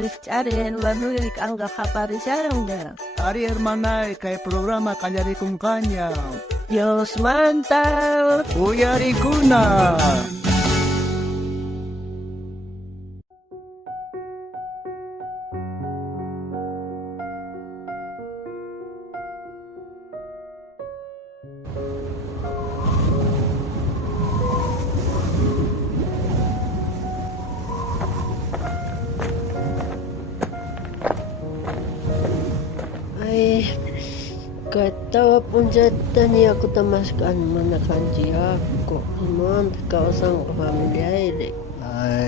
Richarin, Manuel Anga Japarisharonga. Ari hermana, kay programa kanyari kung kanya. Dios manta. Uyari kuna. Katawa punjatan aku tamaskan mana kanji aku iman kawasan familia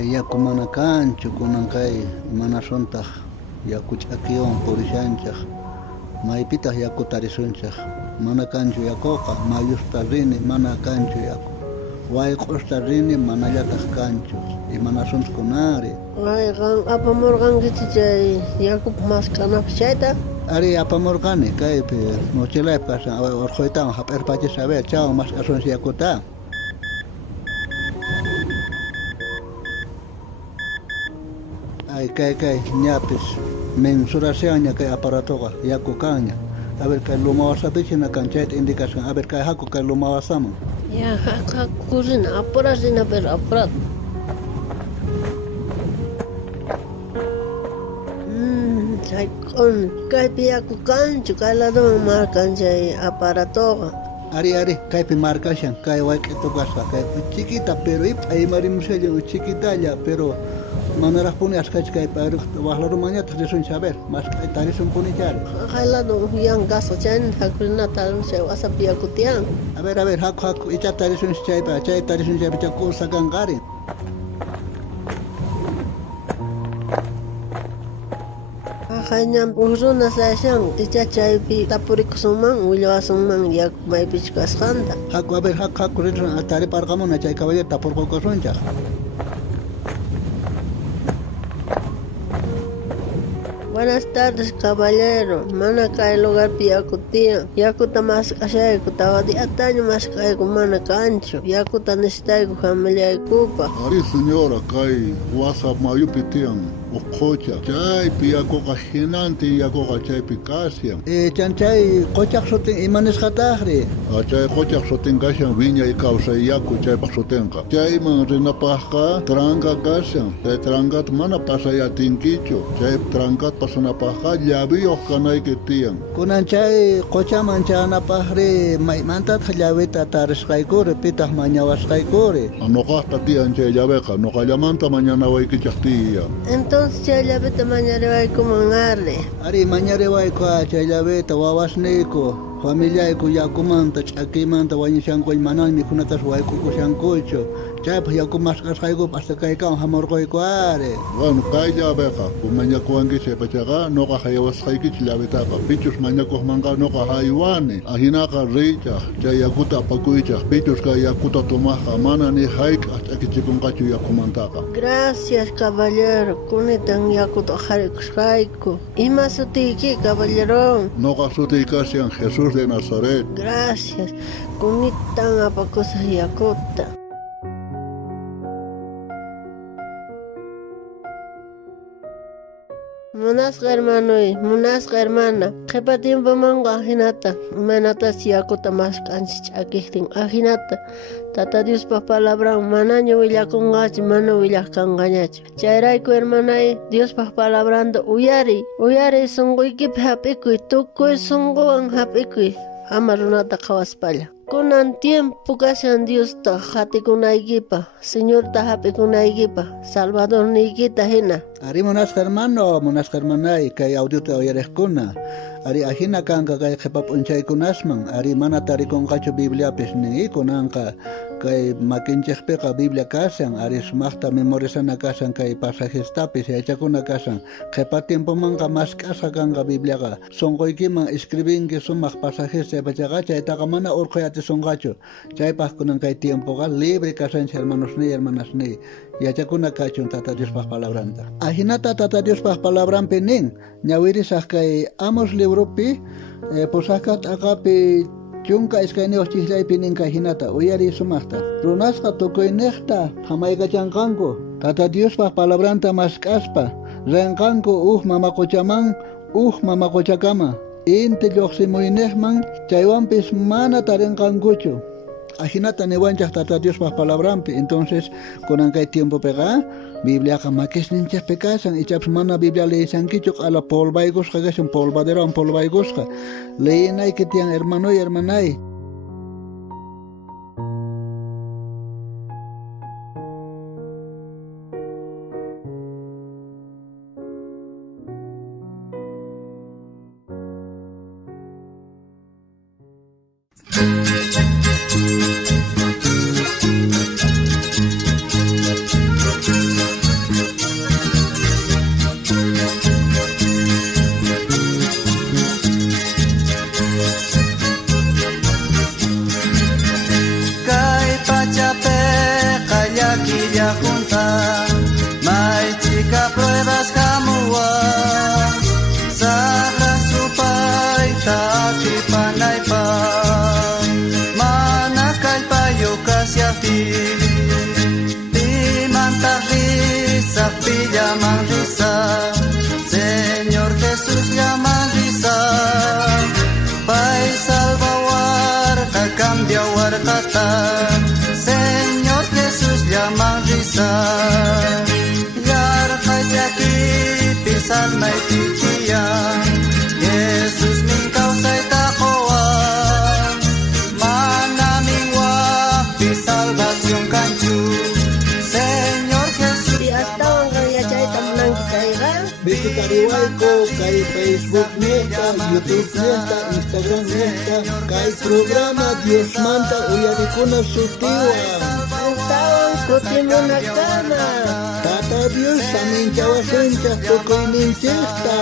Yaku mana kanchu kunan kay mana sontaq yaku ch'akiwan purishanchaq maypitaq yaku tarisunchaq mana kanchu yakuqa mayusta rini mana kanchu yaku wayq'usta rini manallataq kanchu imana sunqunari kan apamurqan kichichay yaku maskanap chayta Ari apamurqani kaypi nochilaypi kashan urquytawan hap'irpachis saber chawan masqasunsi yakuta ay kay ñapis mensuración ña kay aparatoqa yaku kanña a ver kay lumawasapichina kan chayta indicación a ver kay haku kay lumawasaman ya hakurina apurasina pero apurat kaypi yaku kanchu kay lado markan chay aparatoqa Ari kaypi markashan kay wayk'ito kasqa kay chiquita pero aymarimshalla chiquitalla pero manaraqpuni asqacha kaypi waqlarumañataq risuncha a ver mas tarisunpuni chari kay lado yan gasa chayna hakurinata chay wasapi yaku tiyan a ver haku icha tarisuncha chaypa chay tarisuncha chaypa chay kursa kanqari Kanyang uruna sa siyang ichachaypi tapurikusuman willawasuman yak maypich kasqanta haku a ver haku ritun tariparqamuna chay caballero tapurqukusunchaq Buenas tardes, caballero. Mana kay lugarpi yaku tiyan. Yakuta masqashayku tawadi ataño masqayku mana kanchu. Yakuta nishtayku familiaykupa. Ari señora kay WhatsApp mayupi tiyan uqqucha. Chaypi yakuqa hinantin yakuqa chaypi kasyan. Chanchay qochaq sutin imanisqataqri Chay qochaq sutin kasyan wiñay kawsay yaku chaypaq sutinqa. Chayman rinapaqqa tranca kasyan. Chay trancata mana pasayatinkichu. Chay trancat pasanapaqqa llaviyoq kanayki tiyan. kunan chay qochaman chanapaqri maymantataq llawita tarisqaykuri pitaq mañawasqaykuri Noqaqta tiyan chay llaviqa. Noqallamanta mañanawaykichaq tiyan. Entonces chay llapita mañariwaykuman arri. Ari mañariwayku chay llawita wawasniyku familiayku yakumanta ch'akimanta wañushankuy manami mikhunatas waykukushankuchu chaypaq yaku masqasqaykupa hasta kaykawan hamurquyku ari Bueno, kay llaviqa mañakuwanki chaypachaqa noqa haywasqaykichik llavitaqa. Pichus mañakuqmanqa noqa haywani. Ahinaqa riychaq chay yakuta apakuychaq. Pichus kay yakuta tumaqqa mana ni hayk'aq ch'akichikunqachu yakumantaqa. Gracias, caballero. Kunitan yakuta qharikusqayku. Ima sutiyki, caballero? Noqa sutiy kasyan Jesús de Nazaret. Gracias. Kunitan apakusaq yakuta. Munasqa hermana, qhipa tiempomanqa hinata, imanata yakuta masqanchik ch'akiktin ahinata, Tata Diospa palabran manaña willakunqachu mana willaq kanqañachu. Chayrayku hermanay, Diospa palabranta uyari sunquykipi hap'ikuy, tukuy sunquwan hap'ikuy, ama runata qhawaspalla. Kunan tiempo kashan Diosta qhatikunaykipa, Señorta hap'ikunaykipa, Salvadorniykita hina. Ari munasqa hermanay kay audiota uyariqkuna ari ahina kanqa kay qhipa p'unchaykunasman ari mana tarikunqachu Bibliapis ni kunanqa kay makinchikpiqa Biblia kashan ari sumaqta memorizana kashan kay pasajistapis yachakuna kashan qhipa tiempomanqa mask'asqa kanqa Bibliaqa sunquykiman escribinki sumaq pasajista yapachaqa chaytaqa mana urquyatisunqachu chaypaq kunan kay tiempoqa libre kashanchik hermanosniy hermanasniy yachakuna kachun Tata Diospaq palabranta ahinata Tata Diospaq palabranpi nin ñawirisaq kay Amos libropi pusaqqa t'aqapi chunka iskayniyuq chiklaypi ninqa hinata uyari sumaqta runasqa tukuyniyta hamaykachanqanku Tata Diospaq palabranta mask'aspa renqanku mamaquchaman mamaquchakama inti lluqsimuynejman chaywanpis mana tarinqankuchu ajinata niwanchaq Tata Diospaq palabrampi. Entonces kunankay tiempo pega Bibliaqa makisninchikpi kasan ichapas mana Biblia leysankichu ala polvaygusqa kashan polvaderowan polvaygusqa leyinayki tiyan hermanoy hermanay. Señor Jesús llaman risa, Pai salva warta cambia wartata. Señor Jesús llaman risa, yarqa yaki pisal maitichia. Jesús min causayta qowan, mana min waqpi salvación canchu. Señor Jesús astawan kayachayta munanki Visitariwayko kay Facebook neta, YouTube neta, Instagram neta, kay programa Dios Manta uyarikuna sutiwan. astawan kutimunakama Tata Dios saminchawasunchaq tukuyninchikta.